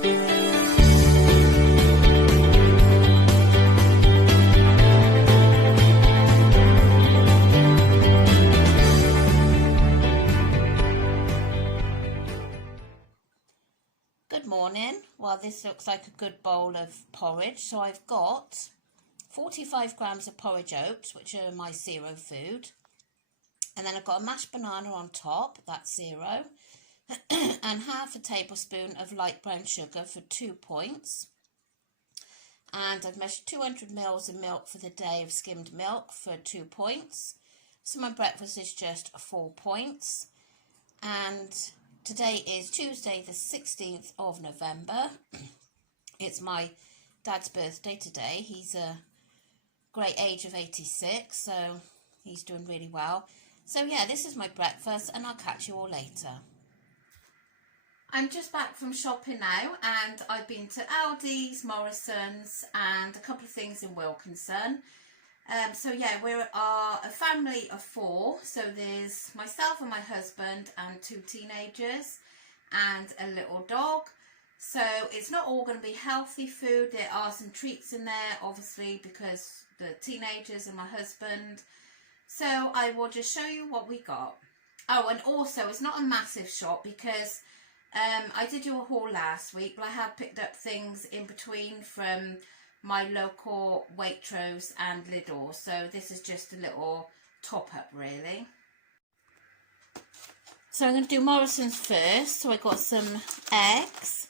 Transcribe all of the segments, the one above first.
Good morning. Well, this looks like a good bowl of porridge. So I've got 45 grams of porridge oats, which are my zero food. And then I've got a mashed banana on top, that's 0. And half a tablespoon of light brown sugar for 2 points. And I've measured 200 mils of milk for the day of skimmed milk for 2 points. So my breakfast is just 4 points. And today is Tuesday the 16th of November. It's my dad's birthday today. He's a great age of 86, so he's doing really well. So yeah, this is my breakfast and I'll catch you all later. I'm just back from shopping now and I've been to Aldi's, Morrisons and a couple of things in Wilkinson. So yeah, we are a family of 4, so there's myself and my husband and 2 teenagers and a little dog. So it's not all going to be healthy food. There are some treats in there, obviously, because the teenagers and my husband. So I will just show you what we got. Oh, and also it's not a massive shop because I did do a haul last week, but I have picked up things in between from my local Waitrose and Lidl, so this is just a little top up really. So I'm going to do Morrisons first. So I got some eggs.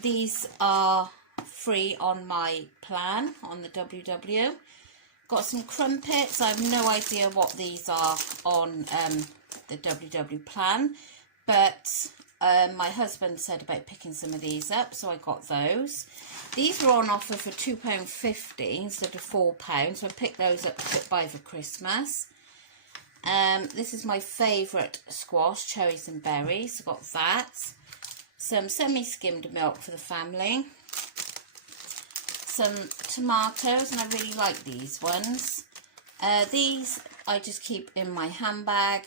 These are free on my plan on the WW. Got some crumpets. I have no idea what these are on the WW plan, but my husband said about picking some of these up, so I got those. These were on offer for £2.50 instead of £4, so I picked those up to buy for Christmas. This is my favourite squash, cherries and berries. I got that. Some semi-skimmed milk for the family. Some tomatoes, and I really like these ones. These I just keep in my handbag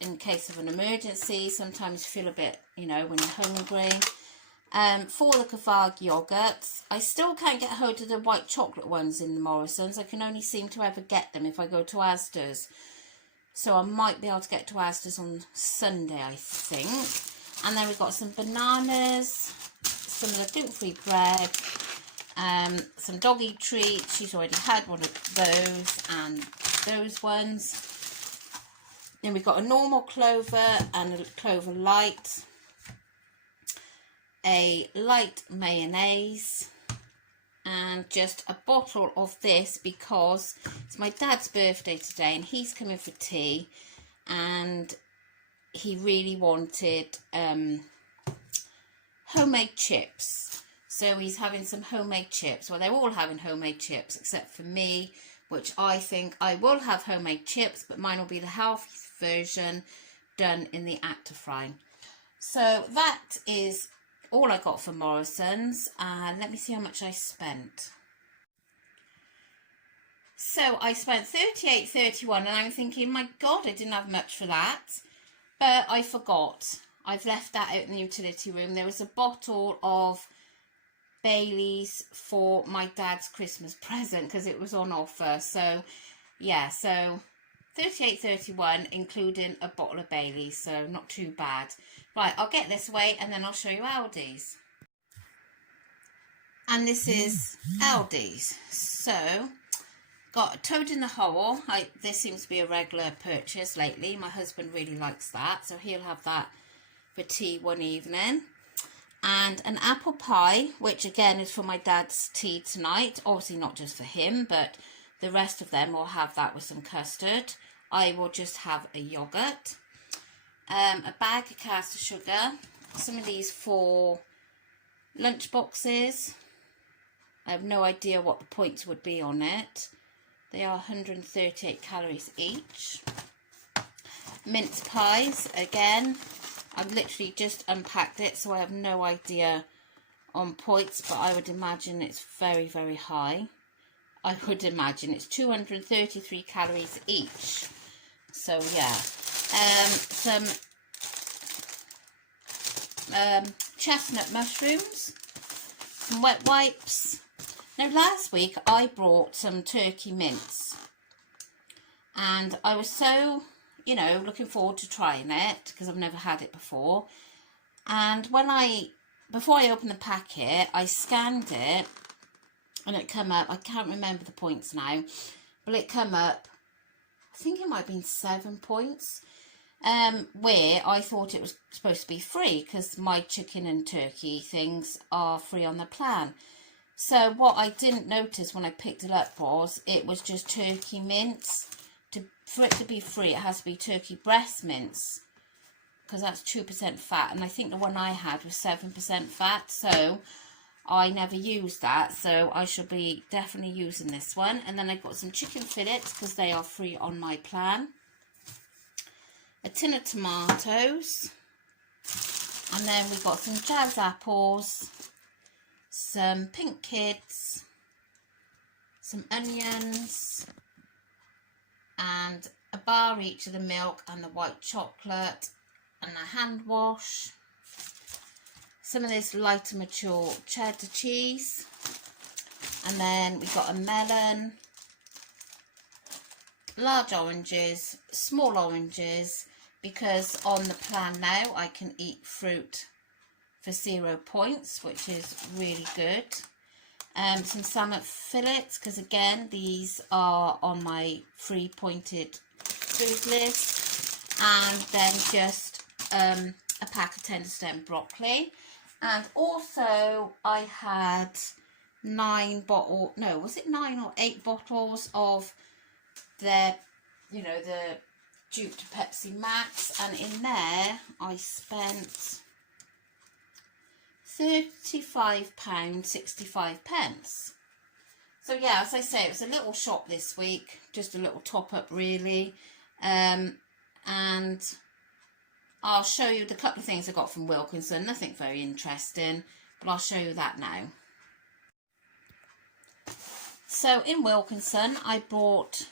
in case of an emergency. Sometimes you feel a bit, you know, when you're hungry. 4 Lacavage yogurts. I still can't get hold of the white chocolate ones in the Morrisons. I can only seem to ever get them if I go to Asda's. So I might be able to get to Asda's on Sunday, I think. And then we've got some bananas, some of the gluten-free bread, some doggy treats. She's already had one of those and those ones. Then we've got a normal clover and a clover light, a light mayonnaise, and just a bottle of this because it's my dad's birthday today and he's coming for tea and he really wanted homemade chips. So he's having some homemade chips. Well, they're all having homemade chips except for me, which I think I will have homemade chips, but mine will be the healthy version done in the Actifry. So that is all I got from Morrisons, and let me see how much I spent. So I spent £38.31, and I'm thinking, my God, I didn't have much for that, but I forgot. I've left that out in the utility room. There was a bottle of Bailey's for my dad's Christmas present because it was on offer. So yeah, so £38.31 including a bottle of Bailey's, so not too bad. Right, I'll get this away and then I'll show you Aldi's. And this is Aldi's. So got a toad in the hole. This seems to be a regular purchase lately. My husband really likes that, so he'll have that for tea one evening. And an apple pie, which again is for my dad's tea tonight. Obviously not just for him, but the rest of them will have that with some custard. I will just have a yoghurt. A bag of caster sugar. Some of these for lunch boxes. I have no idea what the points would be on it. They are 138 calories each. Mince pies, again. I've literally just unpacked it, so I have no idea on points, but I would imagine it's very, very high. I would imagine it's 233 calories each. So yeah, some chestnut mushrooms, some wet wipes. Now last week I brought some turkey mince and I was so, you know, looking forward to trying it because I've never had it before. And before I opened the packet, I scanned it and it came up, I can't remember the points now, but it came up, I think it might have been 7 points, where I thought it was supposed to be free because my chicken and turkey things are free on the plan. So what I didn't notice when I picked it up was it was just turkey mince. For it to be free, it has to be turkey breast mince because that's 2% fat, and I think the one I had was 7% fat, so I never used that, so I shall be definitely using this one. And then I've got some chicken fillets because they are free on my plan, a tin of tomatoes, and then we've got some jazz apples, some pink kids, some onions, and a bar each of the milk and the white chocolate, and a hand wash, some of this lighter mature cheddar cheese, and then we've got a melon, large oranges, small oranges, because on the plan now I can eat fruit for 0 points, which is really good. Some salmon fillets, because again these are on my free pointed food list, and then just a pack of tender stem broccoli. And also I had 9 or 8 bottles of the, you know, the duped Pepsi Max, and in there I spent £35.65. So yeah, as I say, it was a little shop this week, just a little top up really, and I'll show you the couple of things I got from Wilkinson. Nothing very interesting, but I'll show you that now. So in Wilkinson I bought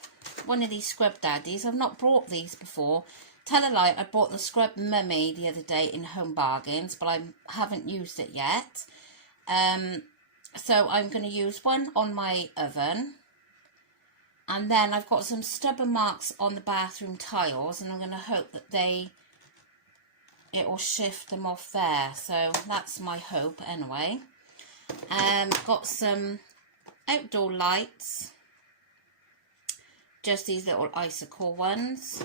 one of these Scrub Daddies. I've not bought these before. Tell a lie, I bought the Scrub Mummy the other day in Home Bargains, but I haven't used it yet. So I'm going to use one on my oven. And then I've got some stubborn marks on the bathroom tiles, and I'm going to hope that it will shift them off there. So that's my hope anyway. Got some outdoor lights. Just these little icicle ones.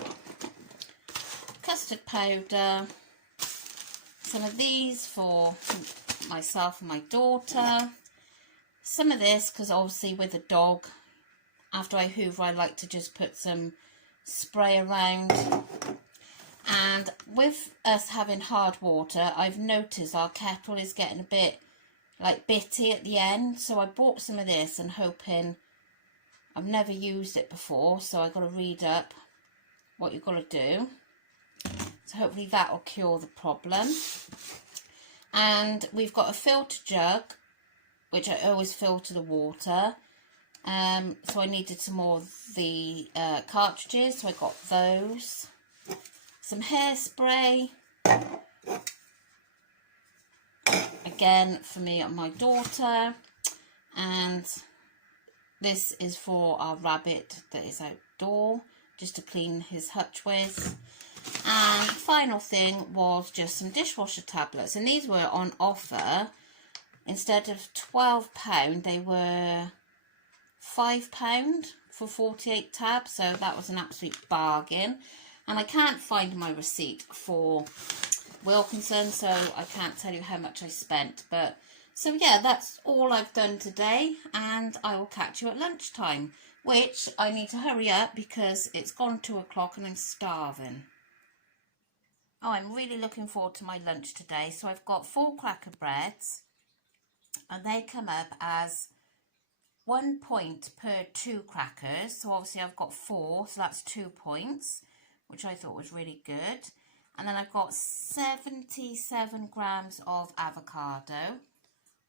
Custard powder, some of these for myself and my daughter, some of this because obviously with a dog, after I hoover I like to just put some spray around. And with us having hard water, I've noticed our kettle is getting a bit like bitty at the end, so I bought some of this and hoping, I've never used it before, so I've got to read up what you've got to do. So hopefully that will cure the problem. And we've got a filter jug, which I always filter the water. So I needed some more of the cartridges, so I got those. Some hairspray. Again, for me and my daughter. And this is for our rabbit that is outdoor, just to clean his hutch with. And final thing was just some dishwasher tablets, and these were on offer. Instead of £12, they were £5 for 48 tabs, so that was an absolute bargain. And I can't find my receipt for Wilkinson, so I can't tell you how much I spent. But so yeah, that's all I've done today, and I will catch you at lunchtime, which I need to hurry up because it's gone 2 o'clock and I'm starving. Oh, I'm really looking forward to my lunch today. So I've got 4 cracker breads, and they come up as 1 point per 2 crackers. So obviously I've got 4, so that's 2 points, which I thought was really good. And then I've got 77 grams of avocado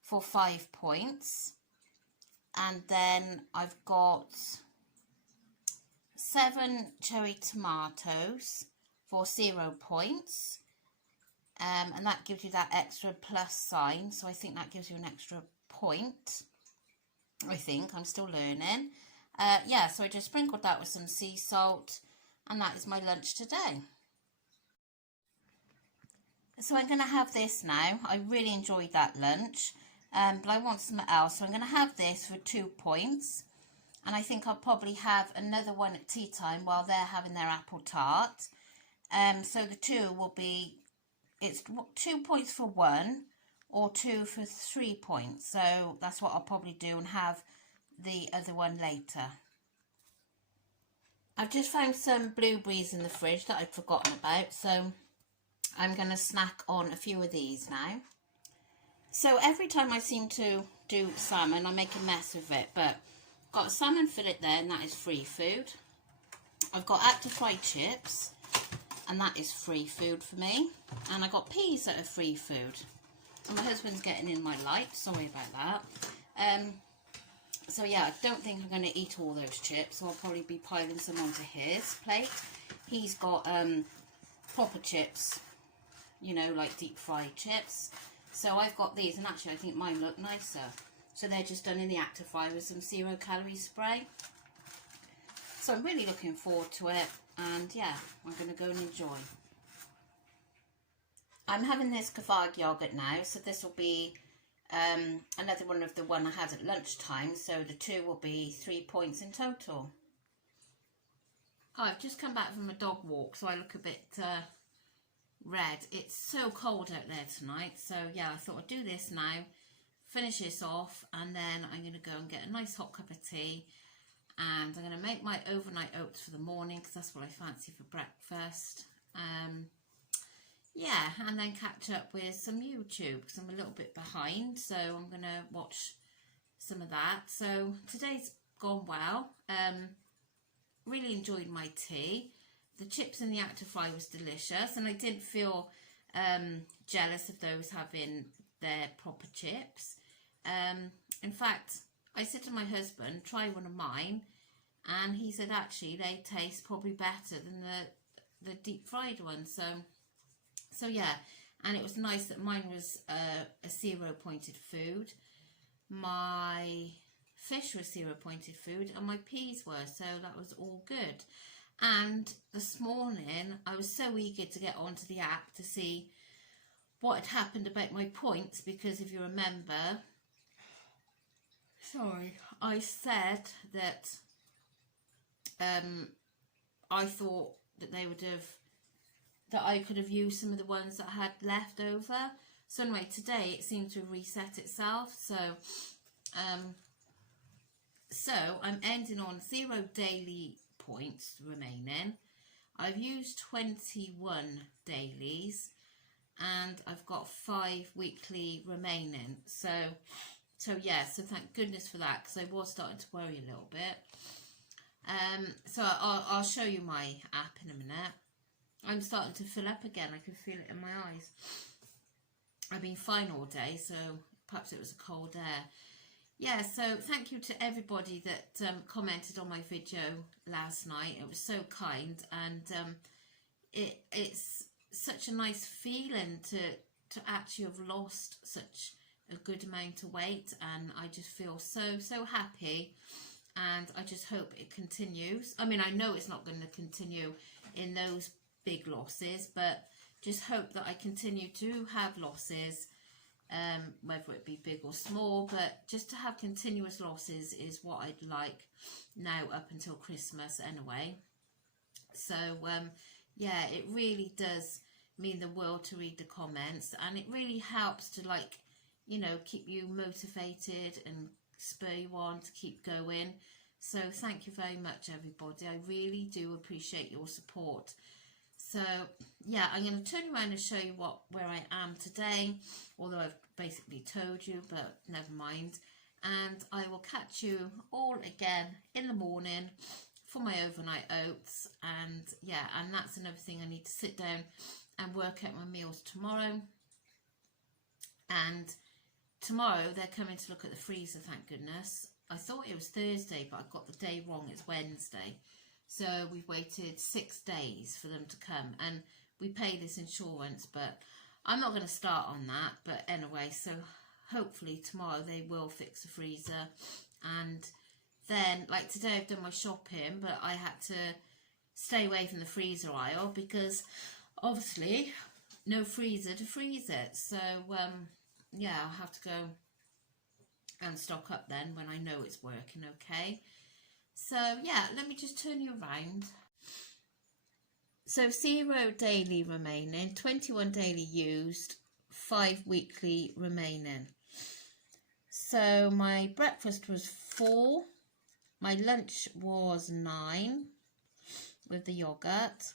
for 5 points. And then I've got 7 cherry tomatoes for 0 points. and that gives you that extra plus sign, so I think that gives you an extra point. I think, I'm still learning. Yeah, so I just sprinkled that with some sea salt, and that is my lunch today. So I'm going to have this now. I really enjoyed that lunch, but I want something else. So I'm going to have this for 2 points, and I think I'll probably have another one at tea time while they're having their apple tart. So the two will be, it's 2 points for one or 2 for 3 points. So that's what I'll probably do and have the other one later. I've just found some blueberries in the fridge that I'd forgotten about, so I'm going to snack on a few of these now. So every time I seem to do salmon, I make a mess of it, but I've got a salmon fillet there, and that is free food. I've got active fried chips, and that is free food for me. And I got peas that are free food. And my husband's getting in my light, sorry about that. So yeah, I don't think I'm going to eat all those chips, so I'll probably be piling some onto his plate. He's got proper chips, you know, like deep fried chips. So I've got these, and actually I think mine look nicer. So they're just done in the active fryer with some 0 calorie spray. So I'm really looking forward to it, and yeah, I'm going to go and enjoy. I'm having this Kvarg yogurt now, so this will be another one of the one I had at lunchtime, so the 2 will be 3 points in total. Oh, I've just come back from a dog walk, so I look a bit red. It's so cold out there tonight, so yeah, I thought I'd do this now, finish this off, and then I'm going to go and get a nice hot cup of tea, and I'm going to make my overnight oats for the morning, because that's what I fancy for breakfast. Yeah, and then catch up with some YouTube, because I'm a little bit behind, so I'm going to watch some of that. So today's gone well. Really enjoyed my tea. The chips in the active fry was delicious, and I didn't feel jealous of those having their proper chips. In fact, I said to my husband, try one of mine, and he said actually they taste probably better than the deep fried ones. So yeah, and it was nice that mine was a 0 pointed food. My fish was 0 pointed food, and my peas were, so that was all good. And this morning I was so eager to get onto the app to see what had happened about my points, because if you remember, sorry, I said that I thought that they would have, that I could have used some of the ones that I had left over. So anyway, today it seemed to reset itself. So I'm ending on 0 daily points remaining. I've used 21 dailies, and I've got 5 weekly remaining. So yeah, so thank goodness for that, because I was starting to worry a little bit. So I'll show you my app in a minute. I'm starting to fill up again. I can feel it in my eyes. I've been fine all day, so perhaps it was a cold air. Yeah, so thank you to everybody that commented on my video last night. It was so kind, and it's such a nice feeling to actually have lost such a good amount of weight, and I just feel so happy, and I just hope it continues. I mean, I know it's not going to continue in those big losses, but just hope that I continue to have losses, whether it be big or small, but just to have continuous losses is what I'd like now up until Christmas anyway. So yeah, it really does mean the world to read the comments, and it really helps to, like, you know, keep you motivated and spur you on to keep going. So thank you very much, everybody. I really do appreciate your support. So yeah, I'm going to turn around and show you where I am today, although I've basically told you, but never mind. And I will catch you all again in the morning for my overnight oats. And yeah, and that's another thing, I need to sit down and work out my meals tomorrow. And tomorrow they're coming to look at the freezer, thank goodness. I thought it was Thursday, but I got the day wrong, it's Wednesday. So we've waited 6 days for them to come, and we pay this insurance, but I'm not going to start on that, but anyway, so hopefully tomorrow they will fix the freezer. And then, like today I've done my shopping, but I had to stay away from the freezer aisle because obviously no freezer to freeze it. So yeah, I'll have to go and stock up then when I know it's working okay. So yeah, let me just turn you around. So 0 daily remaining, 21 daily used, 5 weekly remaining. So my breakfast was 4, my lunch was 9 with the yogurt.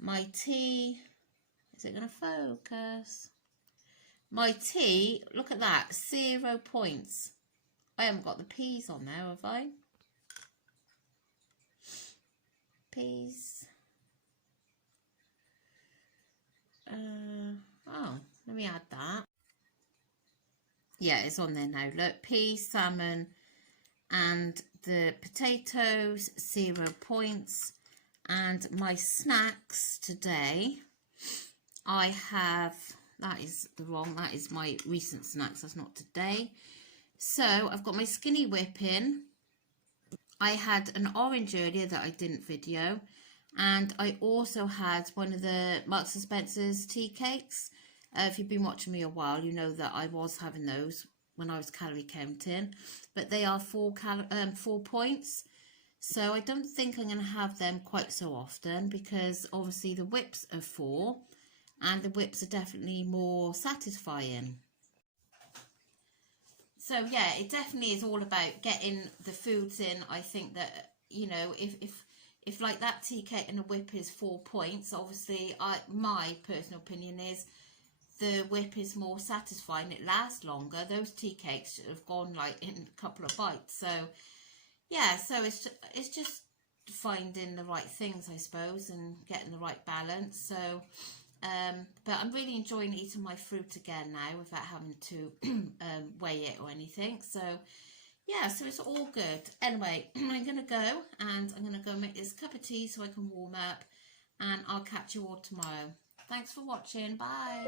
My tea, is it going to focus? My tea, look at that, 0 points. I haven't got the peas on there, have I? Peas. Oh, let me add that. Yeah, it's on there now. Look, peas, salmon, and the potatoes, 0 points. And my snacks today, I have, that is the wrong, that is my recent snacks, that's not today. So I've got my skinny whipping. I had an orange earlier that I didn't video. And I also had one of the Marks & Spencer's tea cakes. If you've been watching me a while, you know that I was having those when I was calorie counting. But they are 4 points. So I don't think I'm going to have them quite so often because obviously the whips are 4. And the whips are definitely more satisfying. So yeah, it definitely is all about getting the foods in. I think that, you know, if like that tea cake and a whip is 4 points, obviously my personal opinion is the whip is more satisfying. It lasts longer. Those tea cakes have gone like in a couple of bites. So yeah, so it's just finding the right things, I suppose, and getting the right balance. So but I'm really enjoying eating my fruit again now without having to weigh it or anything. So yeah, so it's all good. Anyway, I'm going to go and I'm going to go make this cup of tea so I can warm up, and I'll catch you all tomorrow. Thanks for watching. Bye.